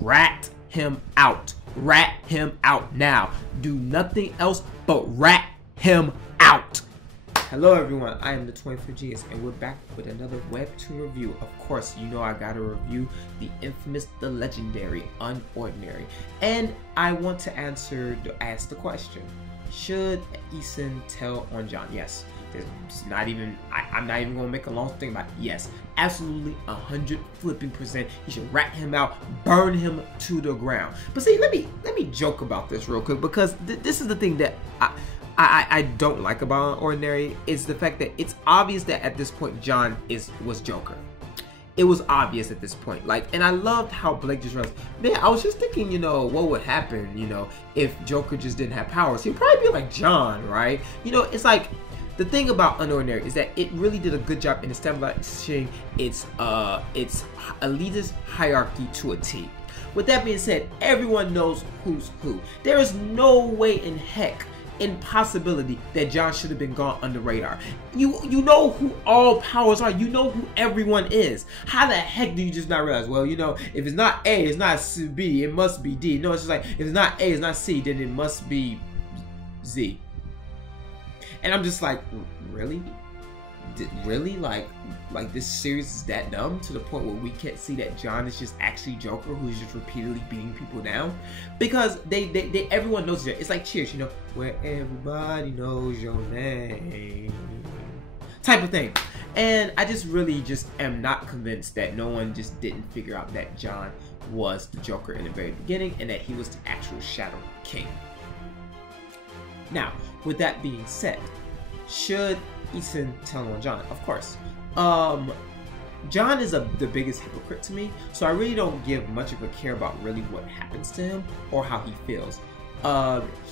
rat him out. Rat him out now. Do nothing else but rat him out. Hello everyone, I am the 24 Genius and we're back with another webtoon review. Of course, you know I gotta review the infamous, the legendary, Unordinary. And I want to ask the question, should Isen tell on John? Yes. It's not even, I'm not even gonna make a long thing about it. Yes, absolutely 100% he should rat him out, burn him to the ground. But see, let me joke about this real quick, because this is the thing that I don't like about Unordinary, is the fact that it's obvious that at this point John was Joker. It was obvious at this point, and I loved how Blake just runs. Man, I was just thinking, what would happen, if Joker just didn't have powers? He'd probably be like John, right? It's like, the thing about Unordinary is that it really did a good job in establishing its elitist hierarchy to a T. With that being said, everyone knows who's who. There is no way in heck, impossibility, that John should have been gone under radar. You know who all powers are. You know who everyone is. How the heck do you just not realize? Well, if it's not A, it's not B, it must be D. No, it's just like, if it's not A, it's not C, then it must be Z. And I'm just like, really? Really? Like this series is that dumb to the point where we can't see that John is just actually Joker, who's just repeatedly beating people down? Because everyone knows it. It's like Cheers, where everybody knows your name, type of thing. And I just really am not convinced that no one just didn't figure out that John was the Joker in the very beginning and that he was the actual Shadow King. Now, with that being said, should Isen tell on John? Of course. John is the biggest hypocrite to me, so I really don't give much of a care about really what happens to him or how he feels.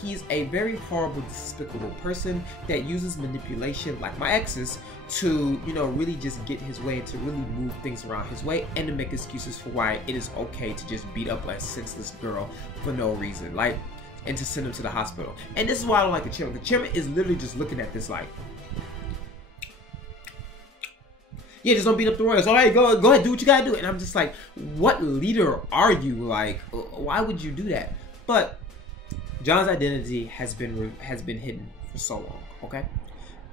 He's a very horrible, despicable person that uses manipulation, like my exes, to, really just get his way and to really move things around his way and to make excuses for why it is okay to just beat up a senseless girl for no reason. And to send him to the hospital. And this is why I don't like the chairman. The chairman is literally just looking at this like, yeah, just don't beat up the Royals. All right, go ahead, do what you gotta do. And I'm just like, what leader are you? Like, why would you do that? But John's identity has been hidden for so long, okay?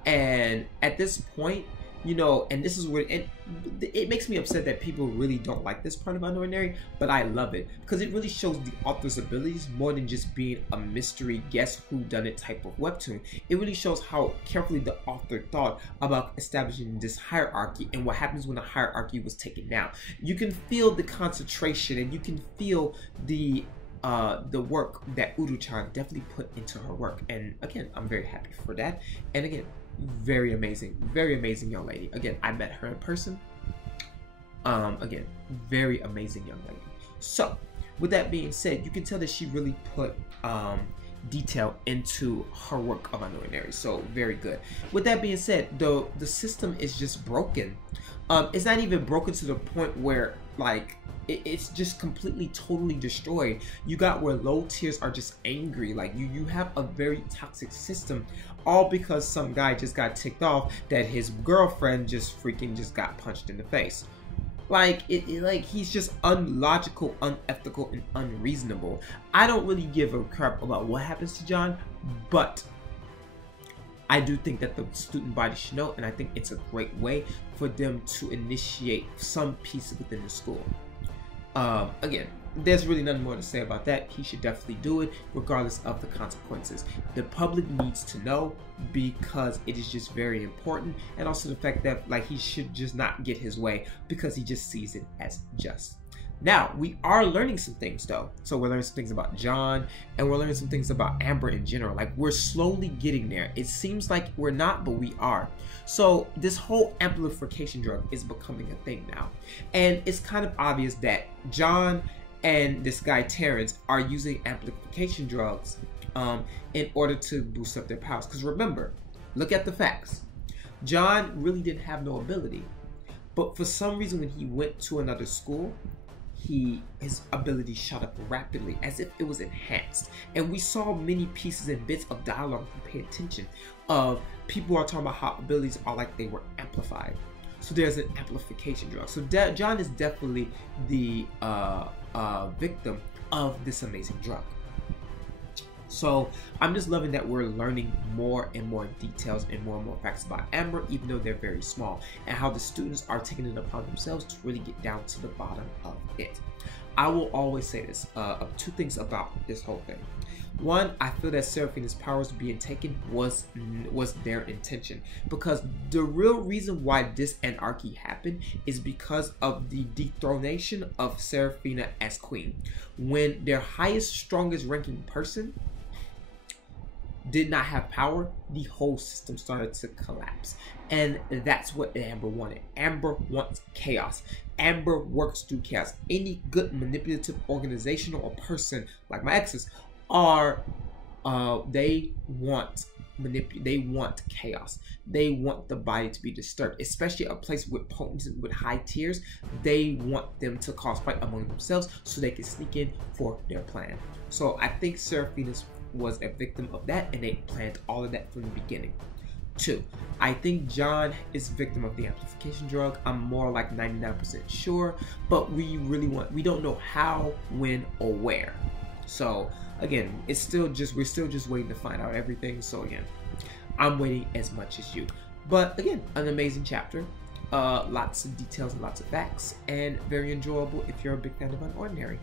And at this point, and this is where it makes me upset that people really don't like this part of Unordinary, but I love it because it really shows the author's abilities more than just being a mystery guess whodunit type of webtoon. It really shows how carefully the author thought about establishing this hierarchy and what happens when the hierarchy was taken down. You can feel the concentration and you can feel the work that Udo-chan definitely put into her work, and again, I'm very happy for that. And again, very amazing young lady. Again, I met her in person. Again, very amazing young lady. So with that being said, you can tell that she really put detail into her work of Unordinary, so very good. With that being said, the system is just broken. It's not even broken to the point where it's just completely totally destroyed. You got where low tiers are just angry. You have a very toxic system, all because some guy just got ticked off that his girlfriend just got punched in the face. He's just unlogical, unethical, and unreasonable. I don't really give a crap about what happens to John, but I do think that the student body should know, and I think it's a great way for them to initiate some peace within the school. Again, there's really nothing more to say about that. He should definitely do it regardless of the consequences. The public needs to know because it is just very important, and also the fact that he should just not get his way because he just sees it as just. Now, we are learning some things though. So we're learning some things about John, and we're learning some things about Amber in general. We're slowly getting there. It seems like we're not, but we are. So this whole amplification drug is becoming a thing now. And it's kind of obvious that John and this guy Terrence are using amplification drugs in order to boost up their powers. Because remember, look at the facts. John really didn't have no ability. But for some reason, when he went to another school, his ability shot up rapidly, as if it was enhanced. And we saw many pieces and bits of dialogue, if you pay attention, of people are talking about how abilities are like they were amplified. So there's an amplification drug. So John is definitely the victim of this amazing drug. So I'm just loving that we're learning more and more details and more facts about Ember, even though they're very small, and how the students are taking it upon themselves to really get down to the bottom of it. I will always say this, two things about this whole thing. One, I feel that Seraphina's powers being taken was their intention, because the real reason why this anarchy happened is because of the dethronation of Seraphina as queen. When their highest, strongest ranking person did not have power, the whole system started to collapse. And that's what Ember wanted. Ember wants chaos. Ember works through chaos. Any good manipulative organization or person, like my exes, are they want chaos. They want the body to be disturbed, especially a place with potency, with high tiers. They want them to cause fight among themselves so they can sneak in for their plan. So I think Seraphina was a victim of that, and they planned all of that from the beginning. 2, I think John is victim of the amplification drug. I'm more like 99% sure, but we don't know how, when, or where. So again, we're still just waiting to find out everything. So again, I'm waiting as much as you. But again, an amazing chapter. Lots of details and lots of facts, and very enjoyable if you're a big fan of Unordinary.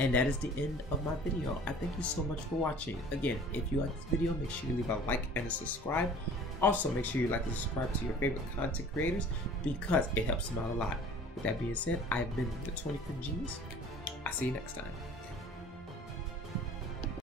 And that is the end of my video. I thank you so much for watching. Again, if you like this video, make sure you leave a like and a subscribe. Also, make sure you like and subscribe to your favorite content creators, because it helps them out a lot. With that being said, I've been the 25th Genius. I'll see you next time.